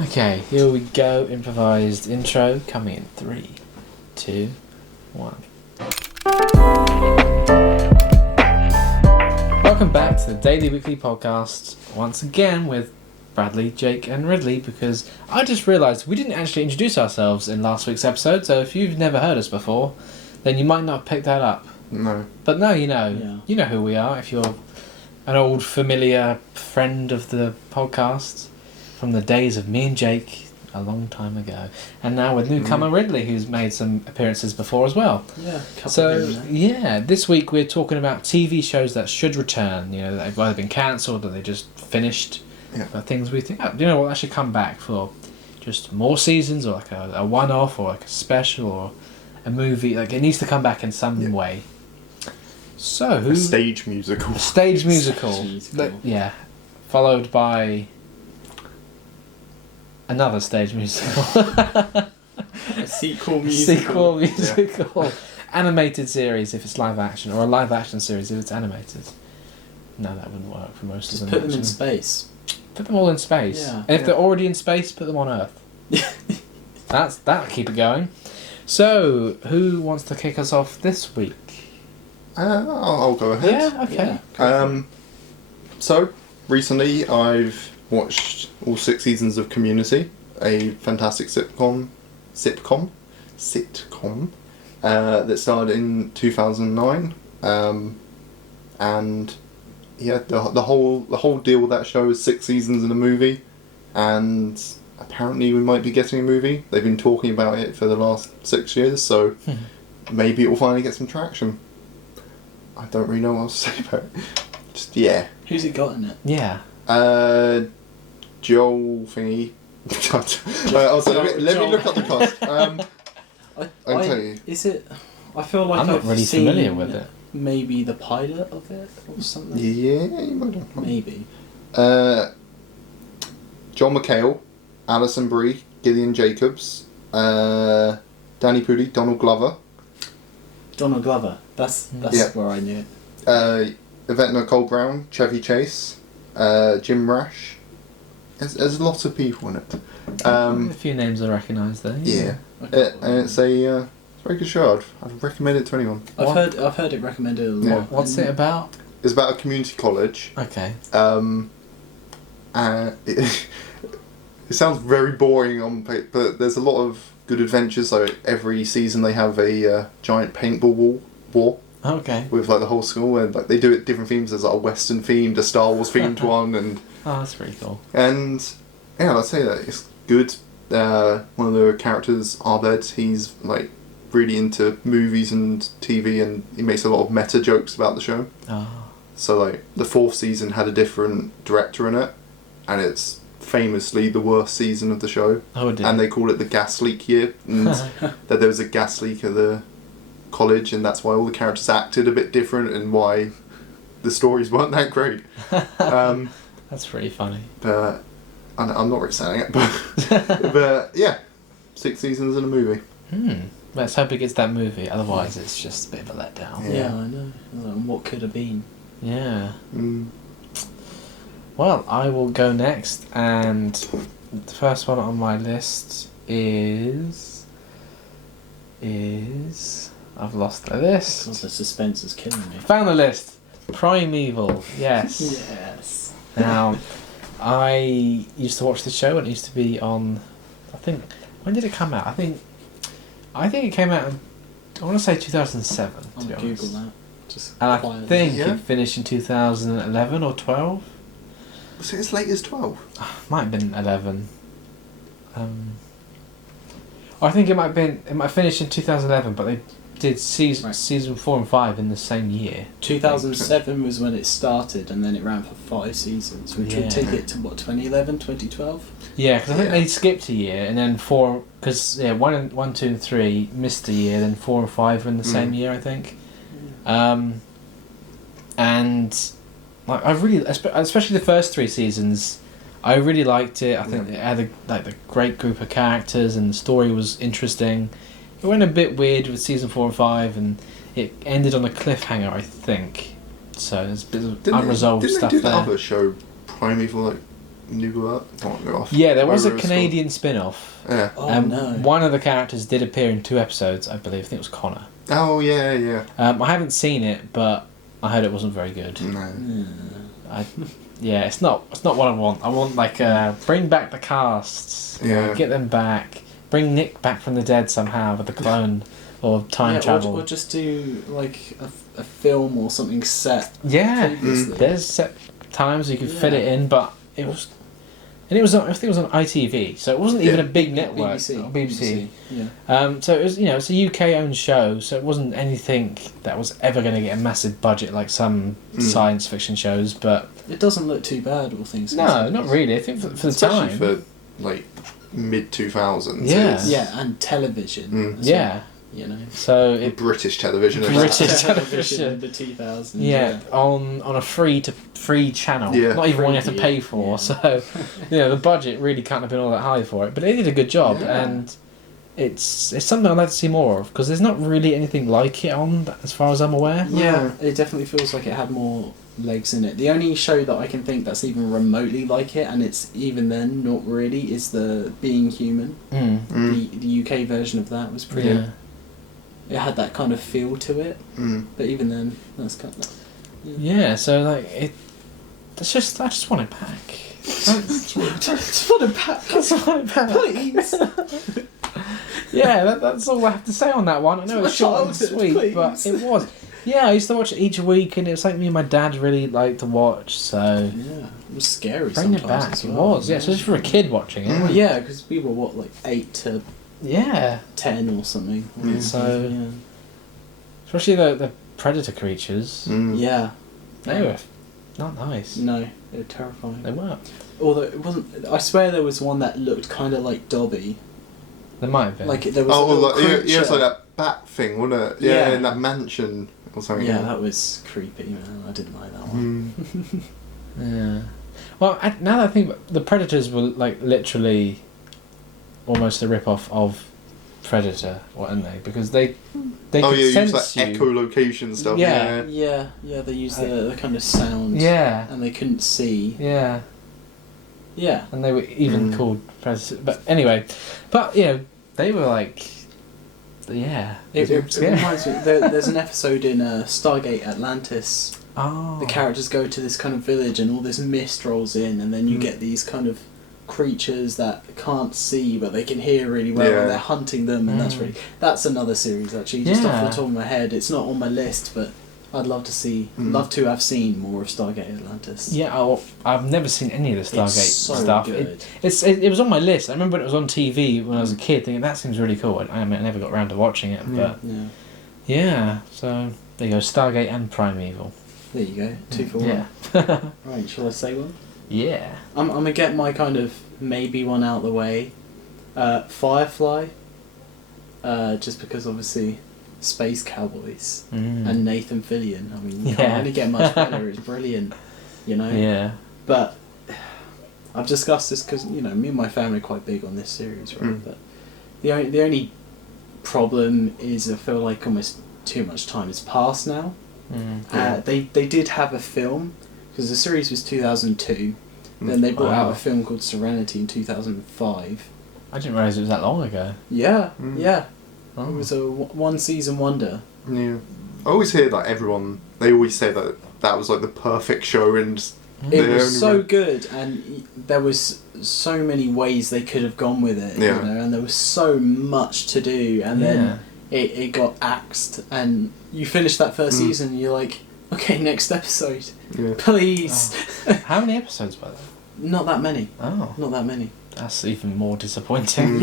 Okay, here we go. Improvised intro coming in 3, 2, 1. Welcome back to the Daily Weekly Podcast, once again with Bradley, Jake and Ridley, because I just realised we didn't actually introduce ourselves in last week's episode, so if you've never heard us before, then you might not have picked that up. No. But now you know. Yeah. You know who we are if you're an old familiar friend of the podcast from the days of me and Jake a long time ago. And now with newcomer Ridley, who's made some appearances before as well. Yeah, this week we're talking about TV shows that should return. You know, they've either been cancelled or they just finished. Yeah. But things we think, you know what, that should come back for just more seasons, or like a one-off, or like a special, or a movie. Like, it needs to come back in some way. So, a stage musical. Stage musical. Yeah. Followed by another stage musical. A sequel musical. Yeah. Animated series if it's live action, or a live action series if it's animated. No, that wouldn't work for most of them. Just put them in space. Put them all in space. Yeah. And if they're already in space, put them on Earth. That'll keep it going. So, who wants to kick us off this week? I'll go ahead. Yeah, okay. Yeah. So, recently I've watched all 6 seasons of Community, a fantastic sitcom that started in 2009. And yeah, the whole deal with that show is 6 seasons and a movie, and apparently we might be getting a movie. They've been talking about it for the last 6 years, so maybe it will finally get some traction. I don't really know what else to say about it. Just, yeah. Who's it got in it? Yeah. Joel thingy. Let me look up the cast. I'll tell you. Is it? I feel like I'm not really familiar with it. Maybe the pilot of it or something. Yeah, you might have. Maybe. John McHale, Alison Brie, Gillian Jacobs, Danny Pudi, Donald Glover. Donald Glover. That's where I knew it. Yvette Nicole Brown, Chevy Chase, Jim Rash. There's a lot of people in it. A few names I recognise there. Yeah. And it's a very good show. I'd recommend it to anyone. I've heard it recommended a lot. Yeah. What's it about? It's about a community college. Okay. And it sounds very boring on paper, but there's a lot of good adventures. So every season they have a giant paintball war. Okay. With like the whole school, and like they do it different themes. There's like a Western themed, a Star Wars themed one, and that's pretty cool. And yeah, I'd say that it's good. One of the characters, Abed, he's like really into movies and TV, and he makes a lot of meta jokes about the show. Oh. So like the 4th season had a different director in it, and it's famously the worst season of the show. Oh, dear. And they call it the gas leak year, and that there was a gas leak at the college, and that's why all the characters acted a bit different, and why the stories weren't that great. That's pretty funny. But I'm not really saying it, but yeah, 6 seasons and a movie. Let's hope it gets that movie. Otherwise, it's just a bit of a letdown. Yeah, I know. What could have been? Yeah. Well, I will go next, and the first one on my list is I've lost the list. God, the suspense is killing me. Found the list. Primeval. Yes. Yes. Now, I used to watch the show, and it used to be on. I think, when did it come out? I think it came out in, I want to say 2007. I'll Google that. And I think it finished in 2011 or 12. Was it as late as 12? Might have been 11. I think it might finish in 2011, but they did season 4 and 5 in the same year. 2007 was when it started, and then it ran for 5 seasons, which would take it to what, 2011, 2012? Yeah, because I think they skipped a year, and then 4, because 1, 2 and 3 missed a year, then 4 and 5 were in the same year, I think. And like I really, especially the first 3 seasons, I really liked it. I think it had a great group of characters, and the story was interesting. It went a bit weird with season 4 and 5, and it ended on a cliffhanger, I think. So there's a bit of unresolved stuff there. Didn't they do the other show, Primeval, like New Earth? Not New Earth. Yeah, there was a Whatever it Canadian spin-off. called. Yeah. Oh no. One of the characters did appear in 2 episodes, I believe. I think it was Connor. Oh yeah. I haven't seen it, but I heard it wasn't very good. No. It's not what I want. I want like bring back the casts. Yeah. Get them back. Bring Nick back from the dead somehow with the clone or time travel. Or just do like a film or something set. Yeah, previously. there's set times you could fit it in, but it was, and it was on, I think it was on ITV, so it wasn't even a big network. BBC. Yeah. So it was, it's a UK owned show, so it wasn't anything that was ever going to get a massive budget like some science fiction shows. But it doesn't look too bad, all things no, considered. not really. I think for the Especially time, for like mid 2000s. Yeah. Yeah, and television. as yeah. well, you know. So it British television. British television in the 2000s. yeah, on a free channel, Yeah. not even one you have to pay for. Yeah. So, the budget really can't have been all that high for it, but they did a good job, and it's something I'd like to see more of because there's not really anything like it on, as far as I'm aware. Yeah, it definitely feels like it had more legs in it. The only show that I can think that's even remotely like it, and it's even then not really, is the Being Human. The UK version of that was pretty. Yeah. It had that kind of feel to it, Mm. but even then, that's kind of. Yeah, so like it. That's just I just want it back. Just want a pack. Just want it back. Please. Yeah, that's all I have to say on that one. I know it's short and childhood, sweet, please. but it was. Yeah, I used to watch it each week, and it was like me and my dad really liked to watch. So Yeah, it was scary. bring it sometimes back. as It well, was. Yeah, especially for a kid watching it. Well, yeah, because we were what, 8 to Yeah. 10 or something. Yeah. So- yeah. Especially the predator creatures. Mm. Yeah. They were not nice. No, they were terrifying. They were. Although it wasn't. I swear there was one that looked kind of like Dobby. They might have been. Like there was. Oh, a little like, creature. it's like that bat thing, wasn't it? Yeah, Yeah. in that mansion or something. Yeah, that was creepy, man. I didn't like that one. Mm. Yeah. Well, now that I think the predators were like literally almost a rip-off of Predator, weren't they? Because they Oh could yeah, use sense like you. echolocation stuff. Yeah. Yeah, they used the kind of sound. Yeah. And they couldn't see. Yeah. Yeah. And they were even Mm. called predators. But anyway, they were like, yeah. It scary. reminds me. There's an episode in Stargate Atlantis. Oh. The characters go to this kind of village and all this mist rolls in, and then you Mm. get these kind of creatures that can't see but they can hear really well, Yeah. and they're hunting them, and that's another series actually. Just off the top of my head, it's not on my list, but I'd love to have seen more of Stargate Atlantis. Yeah, I've never seen any of the Stargate It's so stuff. good. It was on my list. I remember when it was on TV when I was a kid, thinking that seems really cool. I never got around to watching it, but Yeah. yeah. So there you go, Stargate and Primeval. There you go. 2 for 1. Yeah. Right, shall I say one? Yeah. I'm gonna get my kind of maybe one out of the way. Firefly. Just because obviously Space Cowboys and Nathan Fillion. I mean, you can't really get much better. It's brilliant, you know. Yeah. But I've discussed this because me and my family are quite big on this series, right? But the only problem is I feel like almost too much time has passed now. They did have a film because the series was 2002. Then they brought out a film called Serenity in 2005. I didn't realise it was that long ago. Yeah, yeah. Oh. It was a one season wonder. Yeah. I always hear that they always say that was like the perfect show, and It was so good, and there was so many ways they could have gone with it, Yeah. and there was so much to do, and then it got axed, and you finish that first season, and you're like, okay, next episode, please. How many episodes by that? Not that many. Oh, Not that many. that's even more disappointing.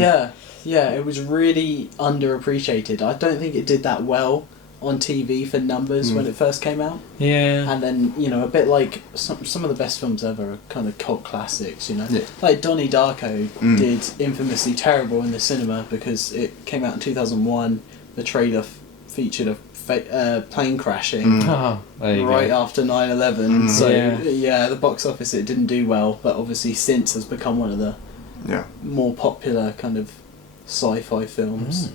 Yeah, it was really underappreciated. I don't think it did that well on TV for numbers when it first came out. Yeah. And then, a bit like some of the best films ever are kind of cult classics, Yeah. Like Donnie Darko did infamously terrible in the cinema because it came out in 2001. The trailer featured a plane crashing Oh, there you right go. after 9/11. So, Yeah. the box office, it didn't do well, but obviously since has become one of the more popular kind of sci-fi films.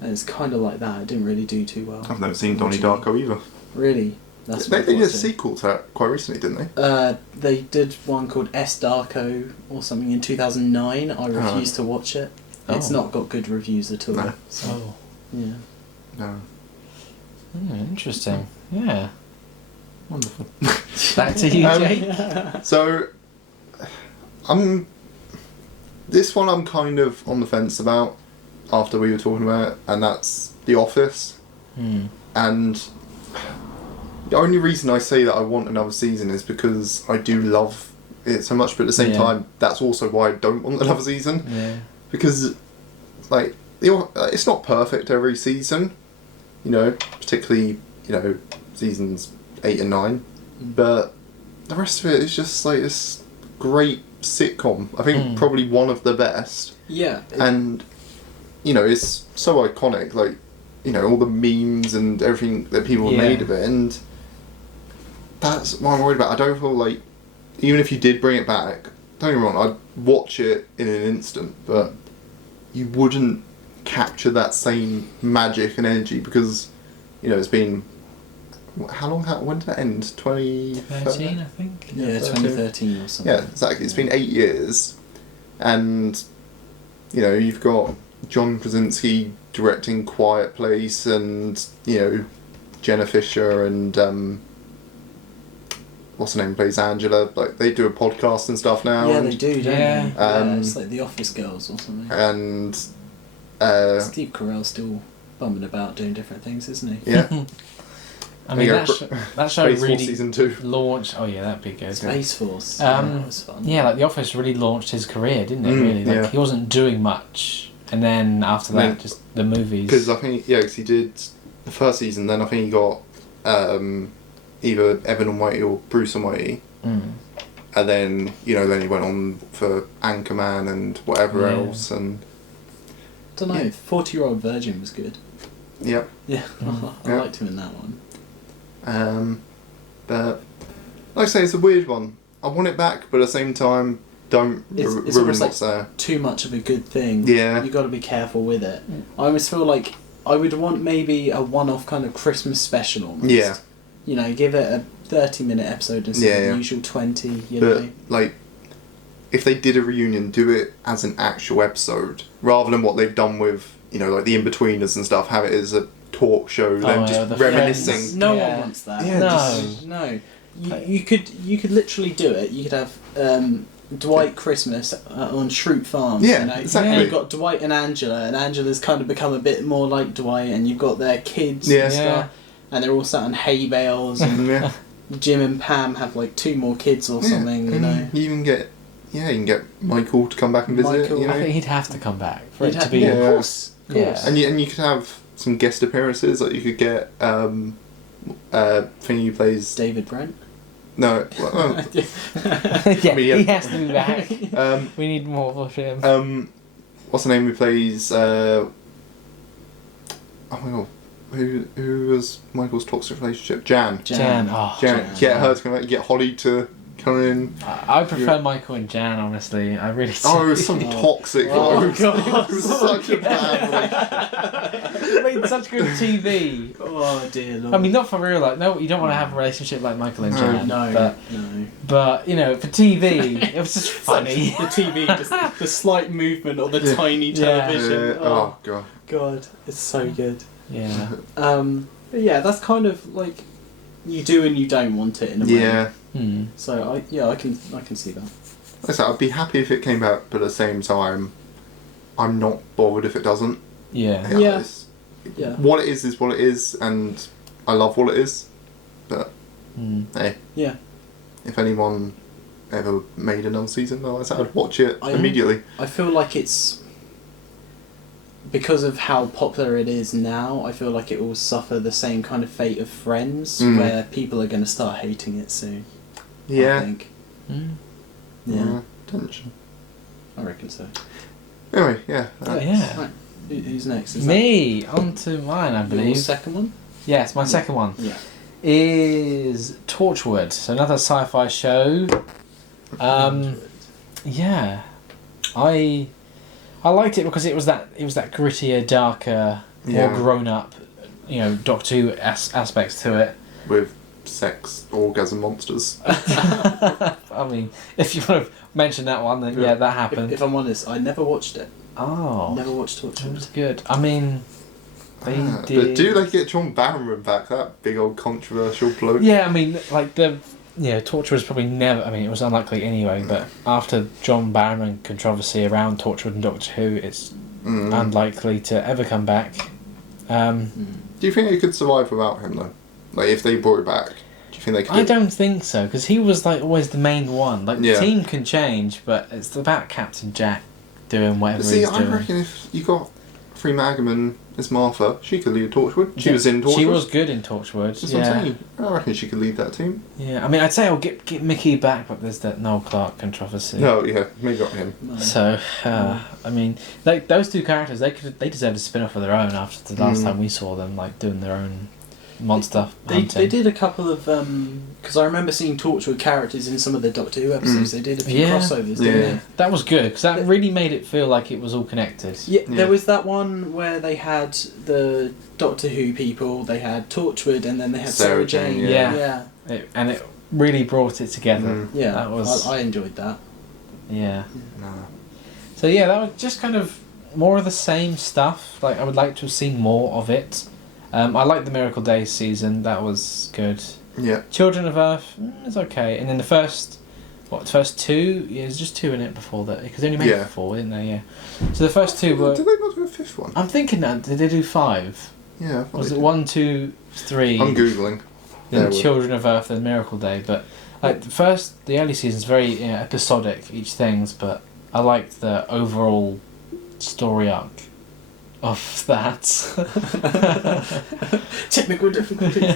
And it's kind of like that. It didn't really do too well. I've never seen Donnie Darko either. Really? That's They what did a watched it. sequel to that quite recently, didn't they? They did one called S Darko or something in 2009. I refused to watch it. It's Oh. not got good reviews at all. No. So, Oh. yeah. No. Interesting. Yeah. Wonderful. Back to you, Jay. So, this one I'm kind of on the fence about after we were talking about it, and that's The Office. And the only reason I say that I want another season is because I do love it so much, but at the same time, that's also why I don't want another season. Yeah. Because, like, it's not perfect every season, you know, particularly, you know, seasons 8 and 9, but the rest of it is just like this great sitcom. I think probably one of the best. Yeah. And, you know, it's so iconic, like, you know, all the memes and everything that people have made of it, and that's what I'm worried about. I don't feel like, even if you did bring it back, don't get me wrong, I'd watch it in an instant, but you wouldn't capture that same magic and energy because, you know, it's been, how long, when did that end? 13, I think. Yeah, 2013 or something. Yeah, exactly. It's been 8 years, and, you know, you've got John Krasinski directing Quiet Place, and, you know, Jenna Fisher and what's her name plays Angela. Like, they do a podcast and stuff now. Yeah, and, they do, don't Yeah. they? Yeah, it's like The Office Girls or something. And Steve Carell's still bumming about doing different things, isn't he? yeah, I mean, There you that show Space Force really season 2. launched. Oh yeah, that'd be good. Space Force. Um, that was fun. Yeah, like The Office really launched his career, didn't it? Really, like yeah. he wasn't doing much, and then after that, I mean, just the movies. Because I think, yeah, because he did the first season, then I think he got either Evan Almighty or Bruce Almighty. And then, you know, then he went on for Anchorman and whatever else, and I don't know. 40-Year-Old Virgin was good. yep. Yeah, I Yeah. liked him in that one. But like I say, it's a weird one. I want it back, but at the same time, don't It's ruin almost what's there. Too much of a good thing. Yeah. You got to be careful with it. I almost feel like I would want maybe a one-off kind of Christmas special almost. Yeah. You know, give it a 30-minute episode instead of the usual 20, you But know. like, if they did a reunion, do it as an actual episode rather than what they've done with, you know, like the In-Betweeners and stuff. Have it as a talk show, them just the reminiscing. Friends. No Yeah. one wants that. Yeah, No. You could literally do it. You could have Dwight Christmas on Shroot Farms. Yeah, you know? exactly. And you've got Dwight and Angela's kind of become a bit more like Dwight, and you've got their kids Yeah. and stuff, and they're all sat on hay bales, and Yeah. Jim and Pam have like 2 more kids or something, you and know. You even get, you can get Michael to come back and visit. Michael, You I know, think he'd have to come back for You'd it to have- be. yeah, Yeah. of course. Yeah. and you could have some guest appearances. Like you could get thing who plays David Brent. no. Well, yeah, I mean, yeah. he has to be back. um, We need more of him. what's the name who plays? Oh my god, who was Michael's toxic relationship? Jan. Jan. Oh, Jan. Get her to come back. Get Holly to come in. I prefer Michael and Jan, honestly. I really do. Oh, it was so toxic. Oh, it was, God. it was such a bad relationship. They made such good TV. Oh dear Lord. I mean, not for real. Like, no, you don't want to have a relationship like Michael and Jan. no. But you know, for TV, it was just funny. The TV, just the slight movement of the tiny Yeah. television. Oh god. God, it's so good. Yeah. But yeah, that's kind of like you do and you don't want it in a way. Yeah. So I can see that. Like I said, I'd be happy if it came back, but at the same time, I'm not bothered if it doesn't. Yeah. Yeah. it's- Yeah. What it is what it is, and I love what it is. But hey, Yeah. if anyone ever made another season, like I said, I'd watch it I- immediately. I feel like it's because of how popular it is now. I feel like it will suffer the same kind of fate of Friends, where people are going to start hating it soon. I Yeah. think. Mm. Yeah, Tension. I reckon so. Anyway, yeah. Oh, yeah. Right. Who's next? Is Me, on to mine, I that your believe. second one? Yes, my second one Yeah. is Torchwood. So another sci-fi show. Yeah, I liked it because it was that grittier, darker, more Yeah. grown up, you know, Doctor Who aspects to it. With sex orgasm monsters. I mean, if you want to mention that one, then yeah, that happened. If I'm honest, I never watched it. Oh. Never watched It Torchwood. was good. I mean, they did... But do they get John Barrowman back? That big old controversial bloke. Yeah, I mean, like Torchwood was probably never... I mean, it was unlikely anyway, but after John Barrowman controversy around Torchwood and Doctor Who, it's unlikely to ever come back. Do you think it could survive without him, though? Like, if they brought it back, do you think they could? I don't think so, because he was like always the main one. Like, the team can change, but it's about Captain Jack doing whatever he's doing. I reckon if you got Freema Agyeman as Martha, she could lead Torchwood. She was in Torchwood. She was good in Torchwood. That's what I'm saying. I reckon she could lead that team. Yeah, I mean, I'd say I'll get Mickey back, but there's that Noel Clarke controversy. No, yeah, maybe not him. No. So, I mean, like those two characters, they deserved a spin-off of their own after the last time we saw them, like doing their own monster hunting. They did a couple of because I remember seeing Torchwood characters in some of the Doctor Who episodes. They did a few crossovers, didn't they? That was good because that really made it feel like it was all connected. Yeah, there was that one where they had the Doctor Who people, they had Torchwood, and then they had Sarah Jane. Yeah. And it really brought it together. Yeah, that was. I enjoyed that. Yeah. No. So yeah, that was just kind of more of the same stuff. Like I would like to have seen more of it. I liked the Miracle Days season. That was good. Yeah. Children of Earth, it's okay. And then the first two? Yeah, there's just two in it before that. Because they only made 4, didn't they? Yeah. So the first two were... Did they not do a 5th one? I'm thinking that. Did they do 5? Yeah. Was it 1, 2, 3? I'm Googling. Then Children of Earth, then Miracle Day. But like the early season's very episodic, each things, but I liked the overall story arc of that. Technical difficulties.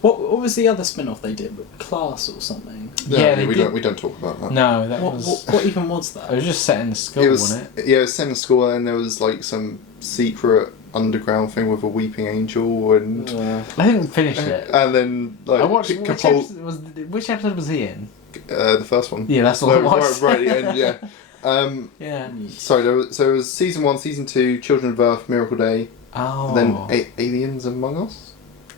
What was the other spin-off they did? Class or something? No, we don't talk about that. No, that was... What even was that? It was just set in the school, wasn't it? Yeah, it was set in the school, and there was like some secret underground thing with a weeping angel, and I didn't finish it. And then like I watched. Which episode was he in? The first one. Yeah, that's what I watched. Right, and yeah. Yeah. Sorry, it was season 1, season 2, Children of Earth, Miracle Day. Oh. And then Aliens Among Us.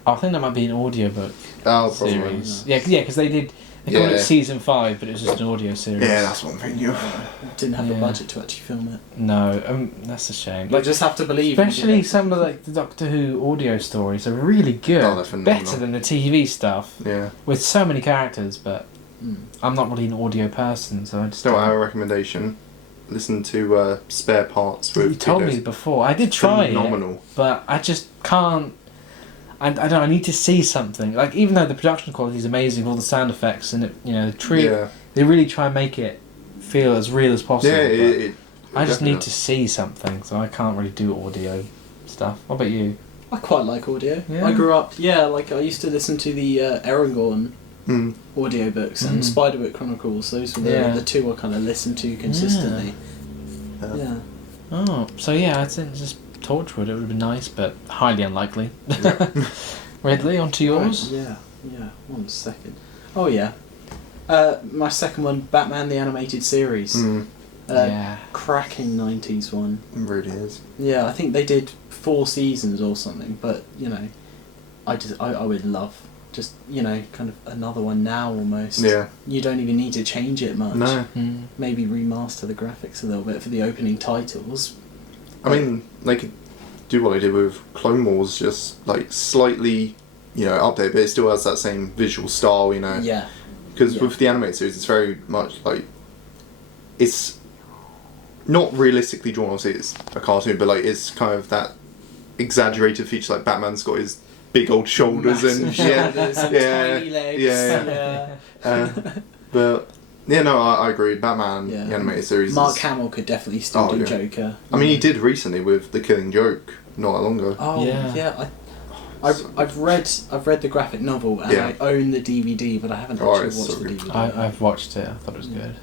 I think that might be an audiobook series. Probably. Yeah, because they did. They called it season 5, but it was just an audio series. Yeah, that's what I'm thinking of. Didn't have the budget to actually film it. No, that's a shame. Like, just have to believe. Especially some of the Doctor Who audio stories are really good. Oh, they're phenomenal. Better than the TV stuff. Yeah. With so many characters, but I'm not really an audio person, so I just. So I have a recommendation. Listen to Spare Parts with. You told me before. I did try it, but I just can't. I don't know, I need to see something. Like, even though the production quality is amazing, all the sound effects and they really try and make it feel as real as possible. Yeah, I just need to see something, so I can't really do audio stuff. What about you? I quite like audio. Yeah. I grew up, like I used to listen to the Aragorn audiobooks and Spiderwick Chronicles. Those were the two I kind of listened to consistently. Yeah. Oh, so yeah, I think just Torchwood, it would have been nice, but highly unlikely. Ridley, on to yours? Right, yeah. 1 second. Oh yeah. My second one, Batman the Animated Series. Cracking 90s one. It really is. Yeah, I think they did 4 seasons or something, but I would love just kind of another one now almost. Yeah. You don't even need to change it much. No. Maybe remaster the graphics a little bit for the opening titles. I mean, they could do what they did with Clone Wars, just like slightly, update, but it still has that same visual style, Yeah. Because with the animated series, it's very much like it's not realistically drawn. Obviously, it's a cartoon, but like it's kind of that exaggerated feature. Like Batman's got his big old shoulders and tiny legs. But. Yeah, no, I agree. Batman, the animated series. Mark Hamill could definitely still do Joker. I mean, he did recently with The Killing Joke, not that long ago. Oh yeah. I've read the graphic novel and I own the DVD, but I haven't actually watched the DVD. I've watched it. I thought it was good.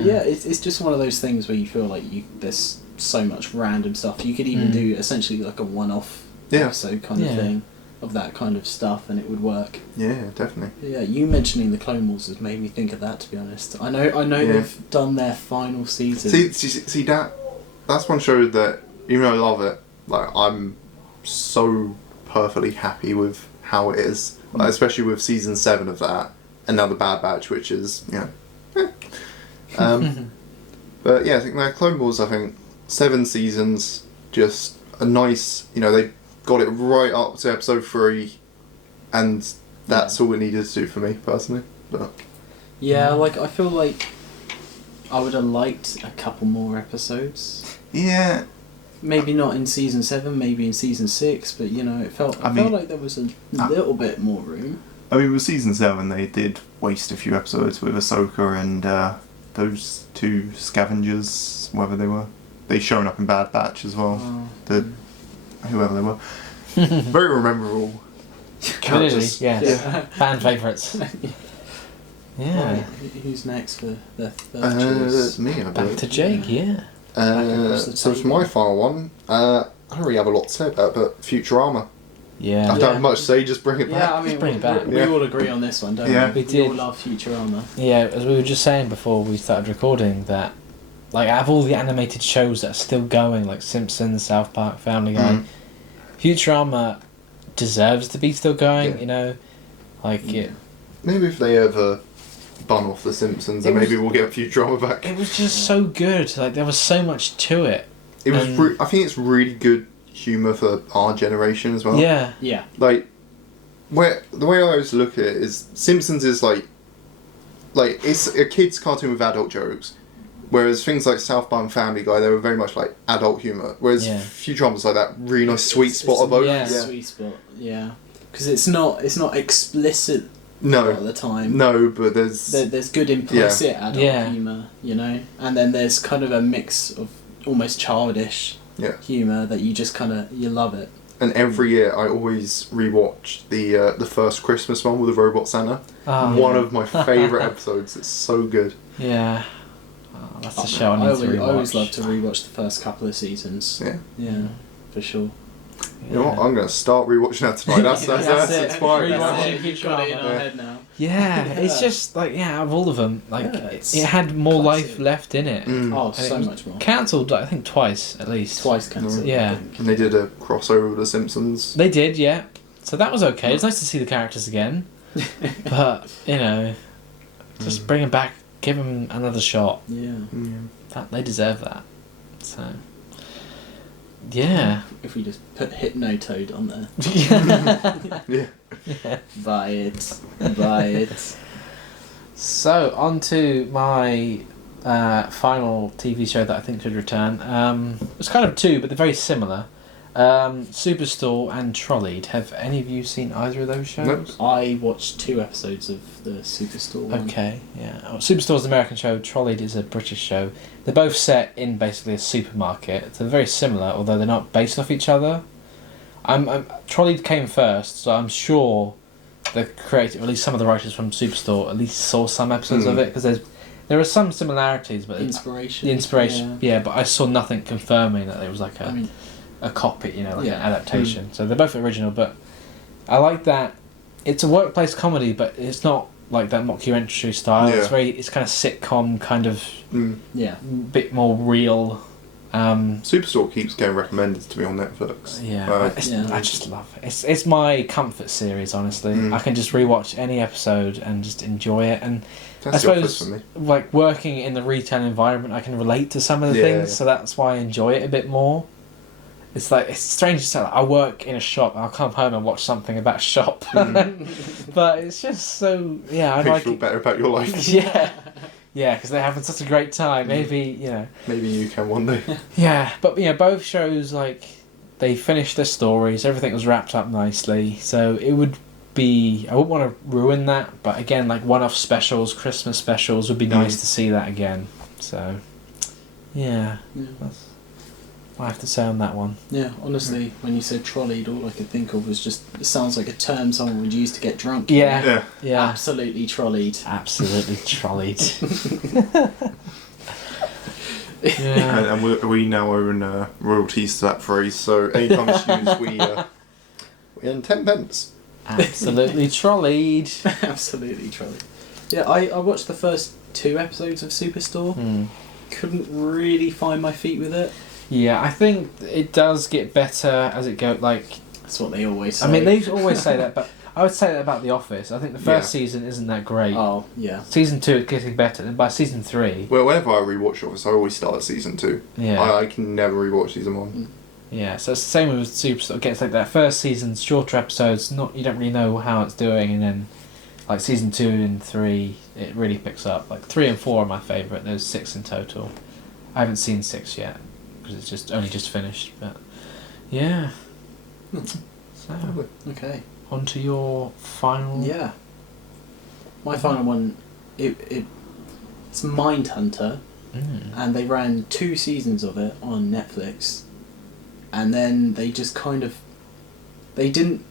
Yeah, it's just one of those things where you feel like there's so much random stuff. You could even do essentially like a one-off episode kind of thing. Of that kind of stuff, and it would work. Yeah, definitely. Yeah, you mentioning the Clone Wars has made me think of that. To be honest, I know they've done their final season. See that's one show that even though I love it, like I'm so perfectly happy with how it is. especially with season 7 of that, and now the Bad Batch, which is but yeah, I think Clone Wars. I think 7 seasons, just a nice. They got it right up to episode 3, and that's all it needed to do for me personally. But yeah, like I feel like I would have liked a couple more episodes. yeah. Maybe not in season 7, maybe in season 6, but it felt like there was a little bit more room. I mean, with season 7, they did waste a few episodes with Ahsoka and those 2 scavengers, whatever they were. They shown up in Bad Batch as well. Whoever they were. Very memorable characters. Yeah. Fan favourites. Yeah. Right, who's next for the third That's choice? me, I Back believe. to Jake, yeah. So for my final one, I don't really have a lot to say about it, but Futurama. Yeah. I don't have much to say, just bring it back. Yeah, I mean, bring it back. we all agree on this one, don't Yeah. we? We did. all love Futurama. Yeah, as we were just saying before we started recording, that like out of all the animated shows that are still going, like Simpsons, South Park, Family Guy, Futurama deserves to be still going. Yeah. It Maybe if they ever bun off the Simpsons, then maybe we'll get Futurama back. it was just so good. Like there was so much to it. It was. And- I think it's really good humour for our generation as well. Yeah. Yeah. Like, the way I always look at it is Simpsons is like it's a kids' cartoon with adult jokes, whereas things like South Park and Family Guy, they were very much like adult humour. Whereas Futurama's like that really nice sweet spot of both. yeah. Sweet spot, yeah. Because it's not explicit a lot of the time. No, but there's good implicit adult humour, and then there's kind of a mix of almost childish humour that you just you love it. And every year I always rewatch the first Christmas one with the Robot Santa. One of my favourite episodes. It's so good. Yeah. Oh, that's a show I need to rewatch. I always love to rewatch the first couple of seasons. Yeah, for sure. You know what? I'm going to start rewatching that tonight. That's inspiring. You've got it in our head now. Yeah, it's just like out of all of them, it had more classic. life left in it. Oh, And so it was much more. Cancelled, I think twice at least. Twice cancelled. Yeah. And they did a crossover with The Simpsons. They did, yeah. So that was okay. It's nice to see the characters again, but just bring them back, give them another shot. Yeah. They deserve that. So. Yeah. If we just put Hypnotoad on there. Yeah. Buy it. So, on to my final TV show that I think should return. It's kind of 2, but they're very similar. Superstore and Trollied. Have any of you seen either of those shows? Nope. I watched 2 episodes of the Superstore one. Okay, yeah. Superstore's an American show, Trollied is a British show. They're both set in basically a supermarket. So they're very similar, although they're not based off each other. Trollied came first, so I'm sure the creator, or at least some of the writers from Superstore, at least saw some episodes of it, because there are some similarities, but Inspiration. The inspiration, yeah. But I saw nothing confirming that it was like a copy, an adaptation. So they're both original, but I like that it's a workplace comedy, but it's not like that mockumentary style. Yeah. It's kind of sitcom, kind of bit more real. Superstore keeps getting recommended to me on Netflix. I just love it. It's my comfort series, honestly. I can just rewatch any episode and just enjoy it. And That's I suppose, for me. like working in the retail environment, I can relate to some of the things, so that's why I enjoy it a bit more. It's strange to say. Like, I work in a shop. I'll come home and watch something about a shop, but it's just so I Makes you feel better about your life. Yeah, because they're having such a great time. Maybe Maybe you can one day. Yeah, but both shows they finished their stories. Everything was wrapped up nicely. So it would be. I wouldn't want to ruin that, but again, one-off specials, Christmas specials would be nice to see that again. So, that's what I have to say on that one. Yeah, honestly, when you said Trollied, all I could think of was just, it sounds like a term someone would use to get drunk. Yeah. Absolutely Trollied. Absolutely Trollied. And we now own royalties to that phrase, so anytime it's used, we earn 10 pence. Absolutely Trollied. Absolutely Trollied. Yeah, I watched the first 2 episodes of Superstore. Couldn't really find my feet with it. Yeah, I think it does get better as it goes. That's what they always say. I mean, they always say that, but I would say that about The Office. I think the first season isn't that great. Oh, yeah. Season 2 is getting better, and by season 3... Well, whenever I rewatch Office, I always start at season 2. Yeah. I can never rewatch season 1. Yeah, so it's the same with Superstore. It gets like that first season's shorter episodes, you don't really know how it's doing, and then like season 2 and 3, it really picks up. Like 3 and 4 are my favourite, there's 6 in total. I haven't seen 6 yet, because it's just only just finished, but yeah. So, Okay. on to your final... Yeah. My final one, it's Mindhunter, and they ran 2 seasons of it on Netflix, and then they just kind of... They didn't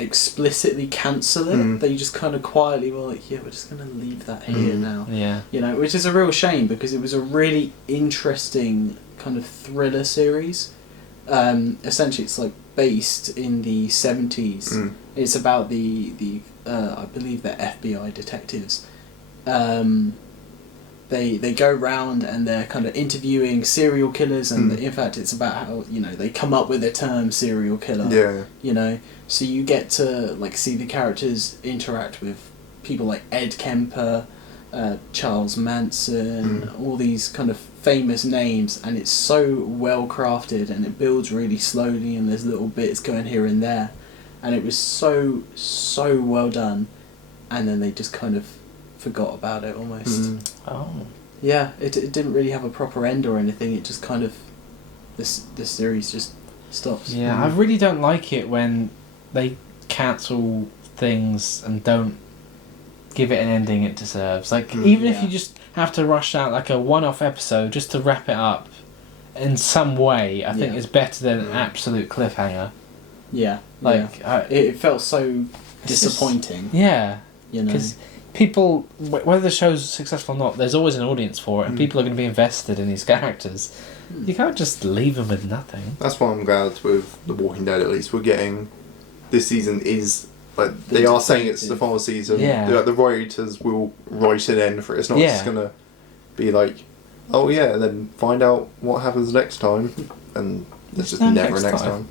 explicitly cancel it, they just kind of quietly were like, yeah, we're just going to leave that here now. Yeah. You know, which is a real shame, because it was a really interesting kind of thriller series. Essentially, it's like based in the 70s. It's about the I believe they're FBI detectives. They go round and they're kind of interviewing serial killers, and in fact it's about how, you know, they come up with the term serial killer. Yeah. You know, so you get to like see the characters interact with people like Ed Kemper, Charles Manson, all these kind of famous names, and it's so well crafted, and it builds really slowly, and there's little bits going here and there, and it was so well done, and then they just kind of forgot about it almost. Oh. Yeah, it didn't really have a proper end or anything. It just kind of this series just stops. Yeah, I really don't like it when they cancel things and don't give it an ending it deserves. Like, even if you just have to rush out like a one-off episode just to wrap it up in some way, I think it's better than an absolute cliffhanger. Yeah. Like, it felt so disappointing. Yeah. You know, because people, whether the show's successful or not, there's always an audience for it, and people are going to be invested in these characters. You can't just leave them with nothing. That's why I'm glad with The Walking Dead, at least we're getting... This season is... Like, they are saying it's the final season. Yeah. The writers will write an end for it. It's not just going to be like, oh yeah, and then find out what happens next time. And there's just never a next time.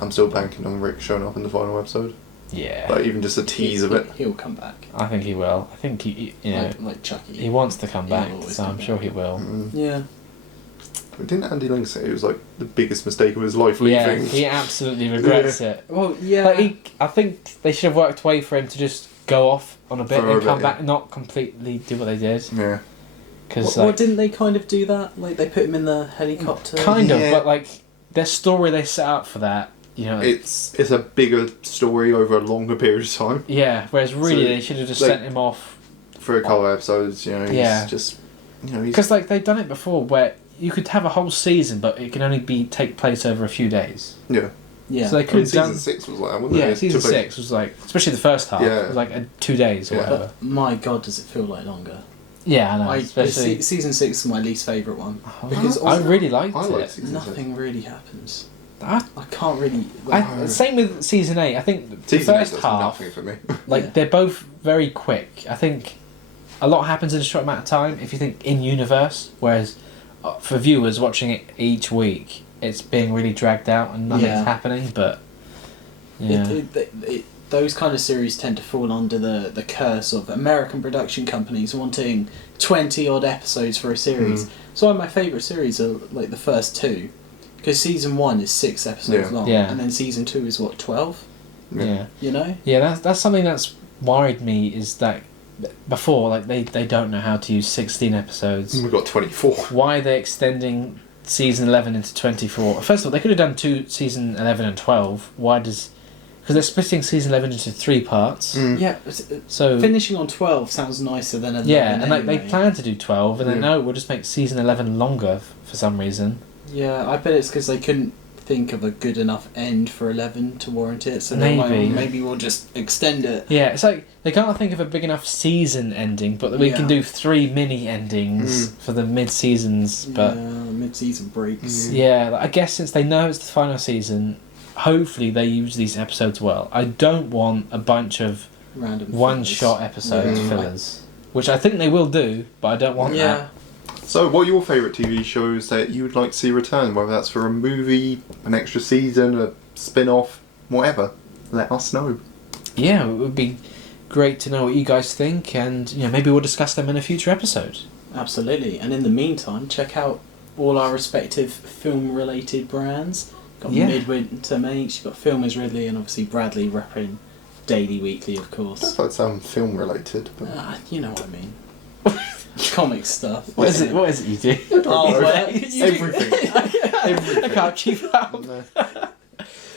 I'm still banking on Rick showing up in the final episode. Yeah. Like, even just a tease of it. He'll come back. I think he will. I think he you know, like Chucky. he wants to come back, always so come I'm back. sure he will. Yeah. But didn't Andy Ling say it was like the biggest mistake of his life Yeah, leaving? he absolutely regrets it. Well, yeah. Like I think they should have worked a way for him to just go off on a bit For a and come bit, back, not completely do what they did. Yeah. Because Well, didn't they kind of do that? Like, they put him in the helicopter? kind of, Yeah. but like their story they set up for that, you know. It's a bigger story over a longer period of time. Yeah, whereas really So, they should have just like, sent him off. For a couple of episodes, you know, he's just... You know, he's... Because like they've done it before, where you could have a whole season, but it can only take place over a few days. Yeah. Yeah. So they I could mean, have done. season 6 was like that, wasn't it? Yeah, It season took, like, 6 was like, especially the first half. Yeah. It was like 2 days or Yeah. whatever. But my God, does it feel like longer? Yeah, I know. Especially, Season 6 is my least favourite one. Because I really liked I like it. season nothing really happens. I, I can't really... same with season 8. I think the Season 8 first does half, nothing for me. like they're both very quick. I think a lot happens in a short amount of time. If you think in universe, whereas for viewers watching it each week, it's being really dragged out and nothing's happening. But yeah, those kind of series tend to fall under the curse of American production companies wanting 20 odd episodes for a series. So my favourite series are like the first 2, because season 1 is 6 episodes long, and then season 2 is what, 12? yeah. You know? Yeah, that's something that's worried me, is that before, like they don't know how to use 16 episodes. We've got 24. Why are they extending season 11 into 24? First of all, they could have done season 11 and 12. Why does... Because they're splitting season 11 into 3 parts. Yeah, So finishing on 12 sounds nicer than 11. yeah, and like anyway. they plan to do 12, and then no, we'll just make season 11 longer for some reason. Yeah, I bet it's because they couldn't think of a good enough end for 11 to warrant it, so they're like, well, maybe we'll just extend it. Yeah, it's like they can't think of a big enough season ending, but we can do 3 mini endings for the mid-seasons. But mid-season breaks. yeah, I guess since they know it's the final season, hopefully they use these episodes well. I don't want a bunch of Random one-shot episode fillers, which I think they will do, but I don't want that. So, what are your favourite TV shows that you would like to see return? Whether that's for a movie, an extra season, a spin-off, whatever. let us know. Yeah, it would be great to know what you guys think, and maybe we'll discuss them in a future episode. Absolutely. And in the meantime, check out all our respective film-related brands. Got Midwinter Makes, you've got Filmers Ridley, and obviously Bradley repping Daily Weekly, of I course. don't know if that sounds film related, but You know what I mean. Comic stuff. What is it you do? Oh, well, everything. I can't keep up. No.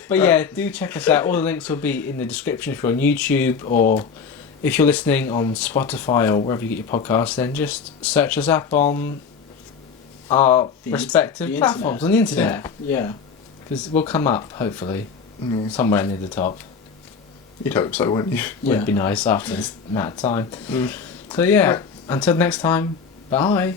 But yeah, do check us out. All the links will be in the description if you're on YouTube, or if you're listening on Spotify or wherever you get your podcasts, then just search us up on our respective platforms on the internet. Yeah. Because we'll come up, hopefully, Mm. somewhere near the top. You'd hope so, wouldn't you? Would be nice after this amount of time. Mm. So yeah, Right. until next time, bye.